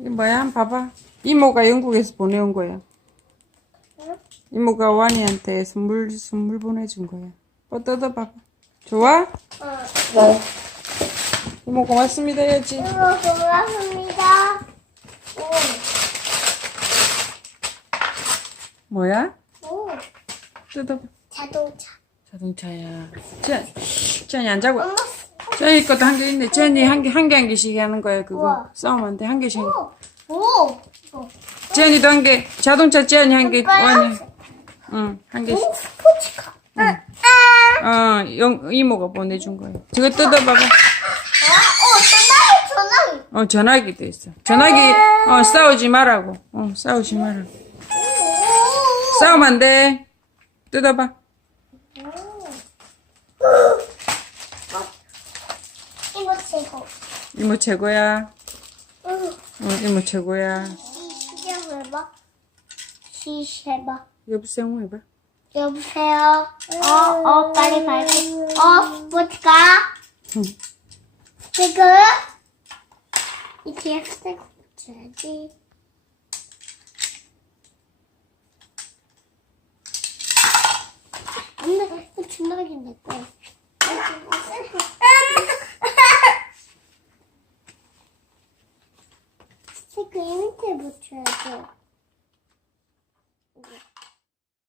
이게 뭐야? 봐봐. 이모가 영국에서 보내온 거야. 이모가 와니한테 선물, 선물 보내준 거야. 어, 뜯어봐봐. 좋아? 네. 이모 고맙습니다 해야지. 이모 고맙습니다. 오, 뭐야? 오, 뜯어봐. 자동차. 자동차야. 쟤, 쟤니 안 자고. 엄마, 쟤니 것도 한 개 있네. 쟤니 한 개, 한 개 한 개씩 하는 거야, 그거. 우와. 싸우면 안 돼. 한 개씩. 오, 오, 오, 쟤니도 한 개. 자동차 쟤니 한 개. 와니. 응, 한 개씩. 오, 스포츠카. 아, 아. 어, 영, 이모가 보내준 거야. 저거 뜯어봐봐. 아, 어, 전화기, 전화기. 어, 전화기도 있어. 전화기, 어, 싸우지 말라고. 어, 싸우지 말라고. 오, 싸우면 안 돼. 뜯어봐. 이거 최고. 이모 최고야. 응. 어, 이모 최고야. 시작 해봐. 시해봐. 여보세요, 해봐. 여보세요. 어, 어, 빨리 갈게. 어, 스포츠카. 응. 지금 이렇게 학생 줘야지. 안돼, 이거 준하게 내 거야. Kesinlikle bu çocuk.